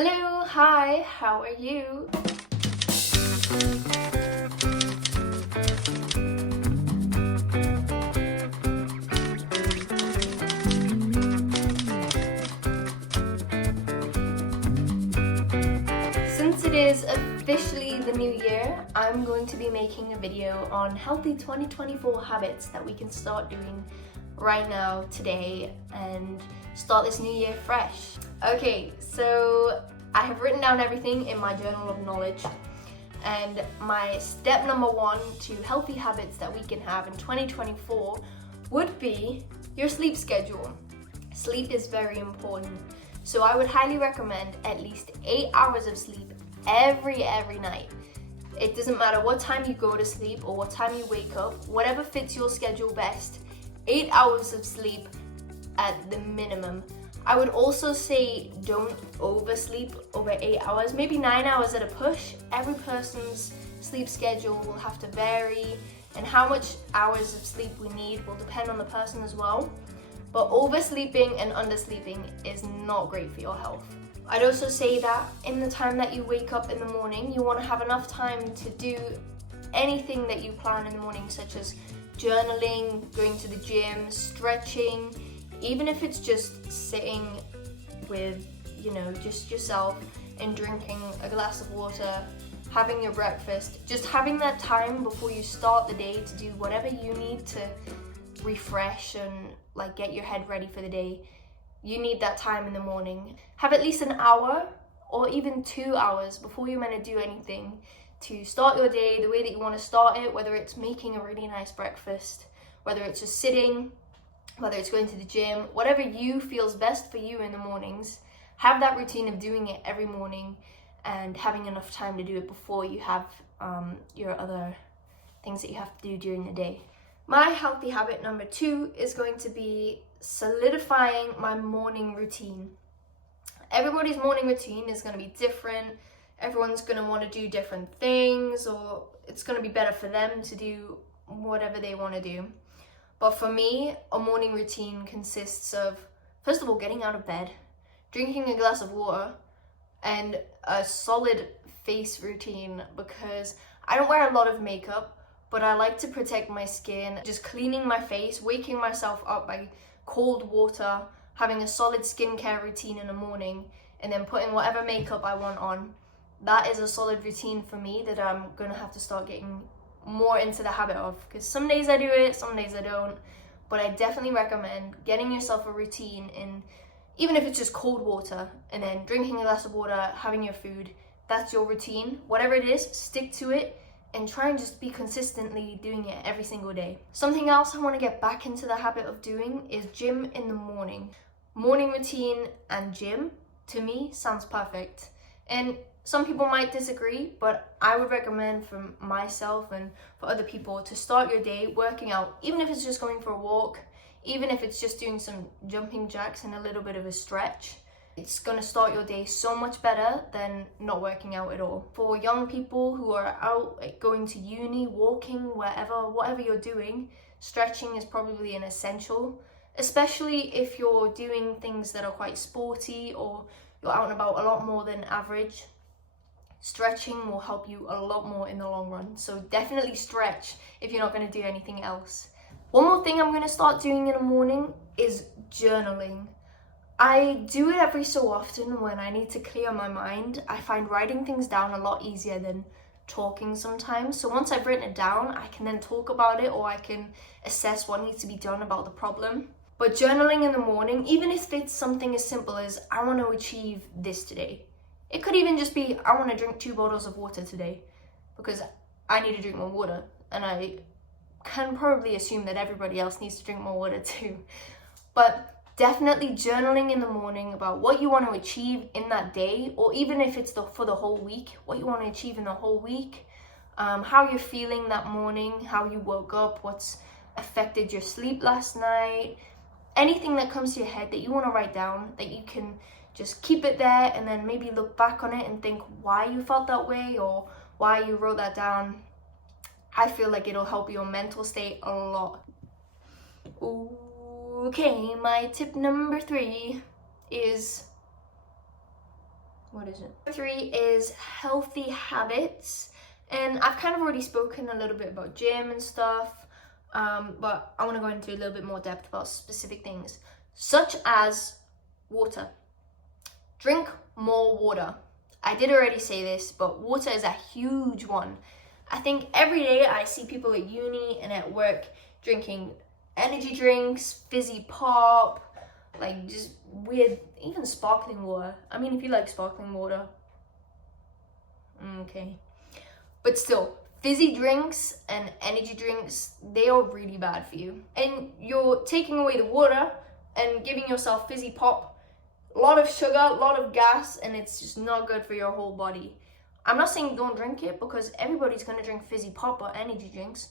Hello, hi, how are you? Since it is officially the new year, I'm going to be making a video on healthy 2024 habits that we can start doing right now, today, and start this new year fresh. Okay, so I have written down everything in my journal of knowledge, and my step number one to healthy habits that we can have in 2024 would be your sleep schedule. Sleep is very important, so I would highly recommend at least 8 hours of sleep every night. It doesn't matter what time you go to sleep or what time you wake up, whatever fits your schedule best. 8 hours of sleep at the minimum. I would also say don't oversleep over 8 hours, maybe 9 hours at a push. Every person's sleep schedule will have to vary, and how much hours of sleep we need will depend on the person as well. But oversleeping and undersleeping is not great for your health. I'd also say that in the time that you wake up in the morning, you want to have enough time to do anything that you plan in the morning, such as journaling, going to the gym, stretching, even if it's just sitting with, just yourself and drinking a glass of water, having your breakfast, just having that time before you start the day to do whatever you need to refresh and get your head ready for the day. You need that time in the morning. Have at least an hour or even 2 hours before you're meant to do anything to start your day the way that you want to start it, whether it's making a really nice breakfast, whether it's just sitting, whether it's going to the gym, whatever you feels best for you in the mornings. Have that routine of doing it every morning and having enough time to do it before you have your other things that you have to do during the day. My healthy habit number 2 is going to be solidifying my morning routine. Everybody's morning routine is going to be different. Everyone's going to want to do different things, or it's going to be better for them to do whatever they want to do. But for me, a morning routine consists of, first of all, getting out of bed, drinking a glass of water, and a solid face routine, because I don't wear a lot of makeup, but I like to protect my skin. Just cleaning my face, waking myself up by cold water, having a solid skincare routine in the morning, and then putting whatever makeup I want on. That is a solid routine for me that I'm gonna have to start getting more into the habit of, because some days I do it, some days I don't. But I definitely recommend getting yourself a routine, in even if it's just cold water and then drinking a glass of water, having your food. That's your routine. Whatever it is, stick to it and try and just be consistently doing it every single day. Something else I want to get back into the habit of doing is gym in the morning. Morning routine and gym, to me, sounds perfect. And some people might disagree, but I would recommend for myself and for other people to start your day working out, even if it's just going for a walk, even if it's just doing some jumping jacks and a little bit of a stretch. It's gonna start your day so much better than not working out at all. For young people who are out going to uni, walking, whatever you're doing, stretching is probably an essential, especially if you're doing things that are quite sporty or you're out and about a lot more than average. Stretching will help you a lot more in the long run. So definitely stretch if you're not gonna do anything else. One more thing I'm gonna start doing in the morning is journaling. I do it every so often when I need to clear my mind. I find writing things down a lot easier than talking sometimes. So once I've written it down, I can then talk about it, or I can assess what needs to be done about the problem. But journaling in the morning, even if it's something as simple as, I want to achieve this today. It could even just be, I want to drink 2 bottles of water today, because I need to drink more water. And I can probably assume that everybody else needs to drink more water too. But definitely journaling in the morning about what you want to achieve in that day, or even if it's for the whole week, what you want to achieve in the whole week, how you're feeling that morning, how you woke up, what's affected your sleep last night, anything that comes to your head that you want to write down, that you can just keep it there and then maybe look back on it and think why you felt that way or why you wrote that down. I feel like it'll help your mental state a lot. Okay, my tip number 3 is What is it? 3 is healthy habits. And I've kind of already spoken a little bit about gym and stuff, but I want to go into a little bit more depth about specific things, such as water. Drink more water. I did already say this, but water is a huge one. I think every day I see people at uni and at work drinking energy drinks, fizzy pop, like just weird, even sparkling water. I mean, if you like sparkling water, okay. But still, fizzy drinks and energy drinks, they are really bad for you. And you're taking away the water and giving yourself fizzy pop, a lot of sugar, a lot of gas, and it's just not good for your whole body. I'm not saying don't drink it, because everybody's gonna drink fizzy pop or energy drinks.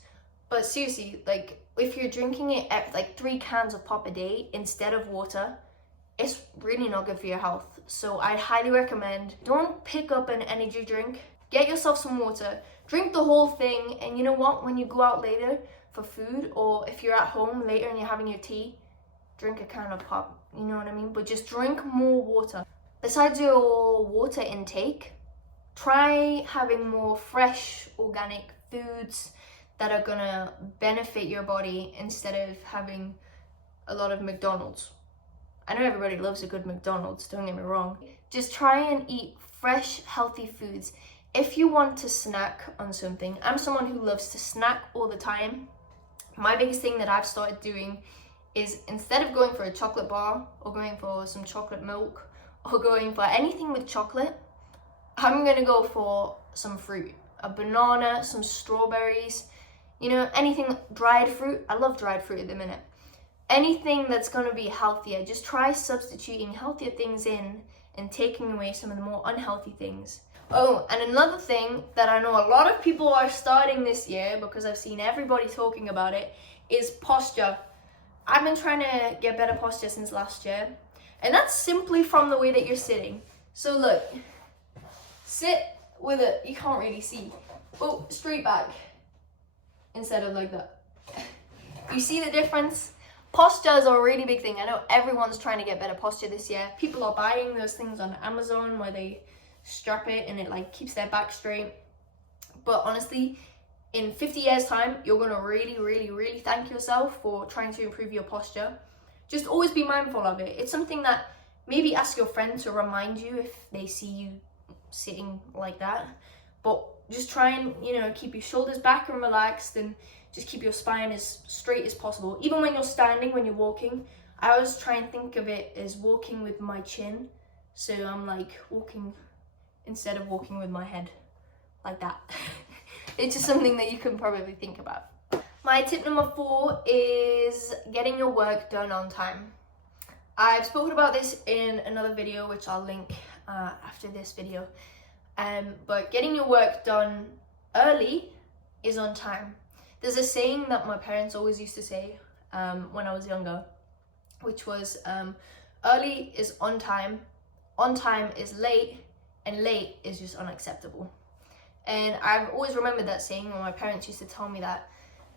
But seriously, like if you're drinking it at like 3 cans of pop a day instead of water, it's really not good for your health. So I highly recommend, don't pick up an energy drink. Get yourself some water, drink the whole thing, and you know what? When you go out later for food, or if you're at home later and you're having your tea, drink a can of pop, you know what I mean? But just drink more water. Besides your water intake, try having more fresh, organic foods that are gonna benefit your body instead of having a lot of McDonald's. I know everybody loves a good McDonald's, don't get me wrong. Just try and eat fresh, healthy foods. If you want to snack on something, I'm someone who loves to snack all the time. My biggest thing that I've started doing is, instead of going for a chocolate bar or going for some chocolate milk or going for anything with chocolate, I'm gonna go for some fruit, a banana, some strawberries, you know, anything, dried fruit. I love dried fruit at the minute. Anything that's gonna be healthier. Just try substituting healthier things in and taking away some of the more unhealthy things. Oh, and another thing that I know a lot of people are starting this year, because I've seen everybody talking about it, is posture. I've been trying to get better posture since last year, and that's simply from the way that you're sitting. So look, sit with it, you can't really see. Oh, straight back instead of like that. You see the difference? Posture is a really big thing. I know everyone's trying to get better posture this year. People are buying those things on Amazon where they strap it and it like keeps their back straight. But honestly, in 50 years time, you're gonna really thank yourself for trying to improve your posture. Just always be mindful of it. It's something that maybe ask your friend to remind you if they see you sitting like that. But just try and, you know, keep your shoulders back and relaxed, and just keep your spine as straight as possible. Even when you're standing, when you're walking, I always try and think of it as walking with my chin. So I'm like walking instead of walking with my head like that. It's just something that you can probably think about. My tip number 4 is getting your work done on time. I've spoken about this in another video, which I'll link after this video. But getting your work done early is on time. There's a saying that my parents always used to say when I was younger, which was early is on time is late, and late is just unacceptable. And I've always remembered that saying when my parents used to tell me that.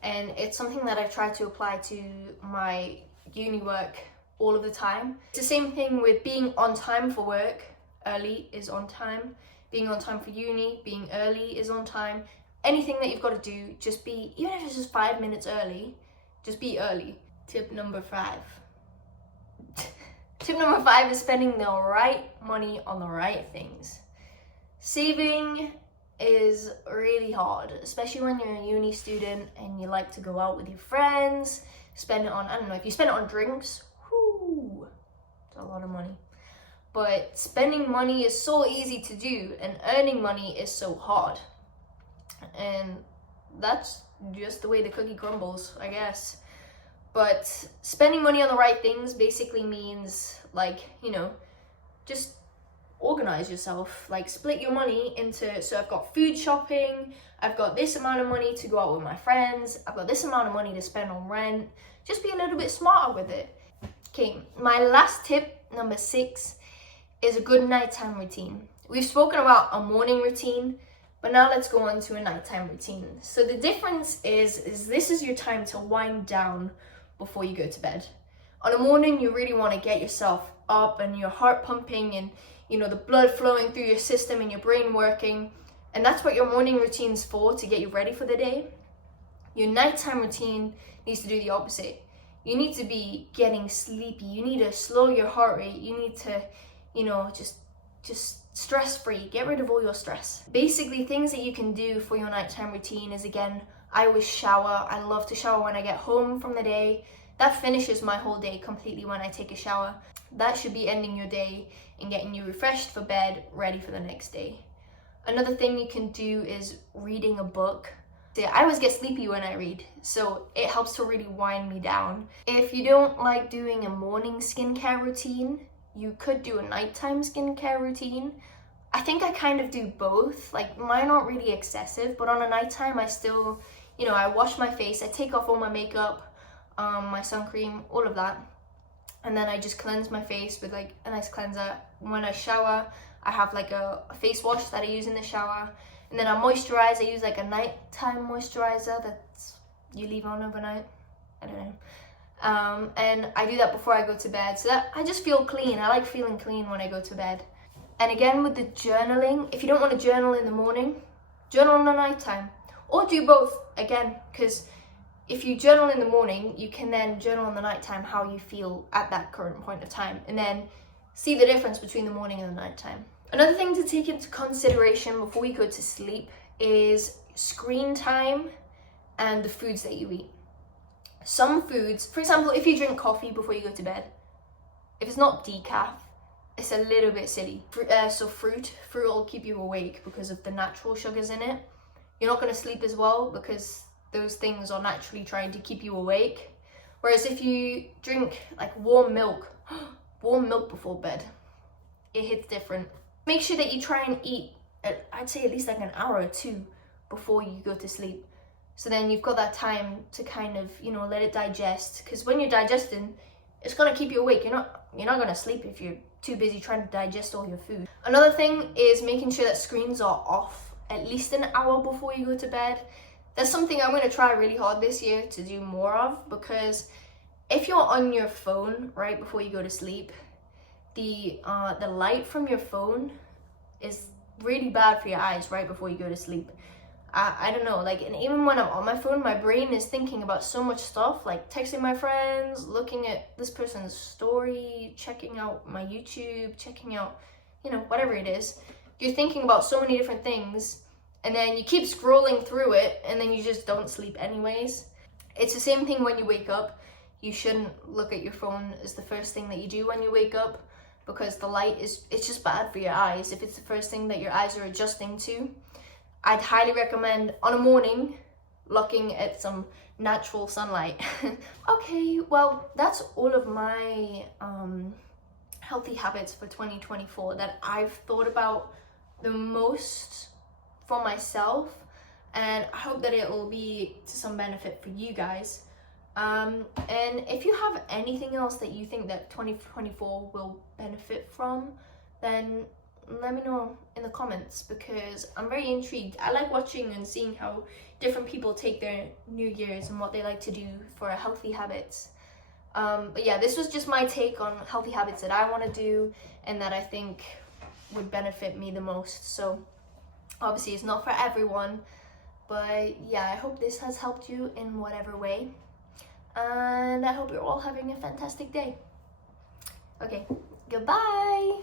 And it's something that I've tried to apply to my uni work all of the time. It's the same thing with being on time for work. Early is on time. Being on time for uni, being early is on time. Anything that you've got to do, just be, even if it's just 5 minutes early, just be early. Tip number 5. Tip number 5 is spending the right money on the right things. Saving is really hard, especially when you're a uni student and you like to go out with your friends, spend it on, I don't know, if you spend it on drinks, whoo, it's a lot of money. But spending money is so easy to do, and earning money is so hard. And that's just the way the cookie crumbles, I guess. But spending money on the right things basically means, like, you know, just organize yourself. Like, split your money into, so I've got food shopping, I've got this amount of money to go out with my friends, I've got this amount of money to spend on rent. Just be a little bit smarter with it. Okay, my last tip, number 6, is a good nighttime routine. We've spoken about a morning routine, but now let's go on to a nighttime routine. So the difference is this is your time to wind down before you go to bed. On a morning, you really want to get yourself up and your heart pumping, and you know, the blood flowing through your system and your brain working. And that's what your morning routine's for, to get you ready for the day. Your nighttime routine needs to do the opposite. You need to be getting sleepy. You need to slow your heart rate. You need to, you know, just stress-free. Get rid of all your stress. Basically, things that you can do for your nighttime routine is, again, I always shower. I love to shower when I get home from the day. That finishes my whole day completely when I take a shower. That should be ending your day and getting you refreshed for bed, ready for the next day. Another thing you can do is reading a book. I always get sleepy when I read, so it helps to really wind me down. If you don't like doing a morning skincare routine, you could do a nighttime skincare routine. I think I kind of do both. Like, mine aren't really excessive, but on a nighttime I still, you know, I wash my face, I take off all my makeup, my sun cream, all of that. And then I just cleanse my face with like a nice cleanser. When I shower, I have like a face wash that I use in the shower. And then I moisturize. I use like a nighttime moisturizer that you leave on overnight. I don't know. And I do that before I go to bed. So that I just feel clean. I like feeling clean when I go to bed. And again, with the journaling, if you don't want to journal in the morning, journal in the nighttime. Or do both, again, because if you journal in the morning, you can then journal in the nighttime how you feel at that current point of time, and then see the difference between the morning and the nighttime. Another thing to take into consideration before we go to sleep is screen time and the foods that you eat. Some foods, for example, if you drink coffee before you go to bed, if it's not decaf, it's a little bit silly. So fruit will keep you awake because of the natural sugars in it. You're not going to sleep as well because those things are naturally trying to keep you awake. Whereas if you drink like warm milk before bed, it hits different. Make sure that you try and eat, I'd say at least like an hour or two before you go to sleep. So then you've got that time to kind of, you know, let it digest. Because when you're digesting, it's gonna keep you awake. You're not gonna sleep if you're too busy trying to digest all your food. Another thing is making sure that screens are off at least an hour before you go to bed. That's something I'm gonna try really hard this year to do more of, because if you're on your phone right before you go to sleep, the light from your phone is really bad for your eyes right before you go to sleep. I don't know, like, and even when I'm on my phone, my brain is thinking about so much stuff, like texting my friends, looking at this person's story, checking out my YouTube, checking out, you know, whatever it is. You're thinking about so many different things, and then you keep scrolling through it, and then you just don't sleep anyways. It's the same thing when you wake up. You shouldn't look at your phone as the first thing that you do when you wake up, because the light it's just bad for your eyes if it's the first thing that your eyes are adjusting to. I'd highly recommend on a morning looking at some natural sunlight. Okay, well, that's all of my healthy habits for 2024 that I've thought about the most for myself, and I hope that it will be to some benefit for you guys. And if you have anything else that you think that 2024 will benefit from, then let me know in the comments, because I'm very intrigued. I like watching and seeing how different people take their New Year's and what they like to do for healthy habits. But yeah, this was just my take on healthy habits that I want to do and that I think would benefit me the most. So obviously it's not for everyone, but yeah, I hope this has helped you in whatever way. And I hope you're all having a fantastic day. Okay, goodbye!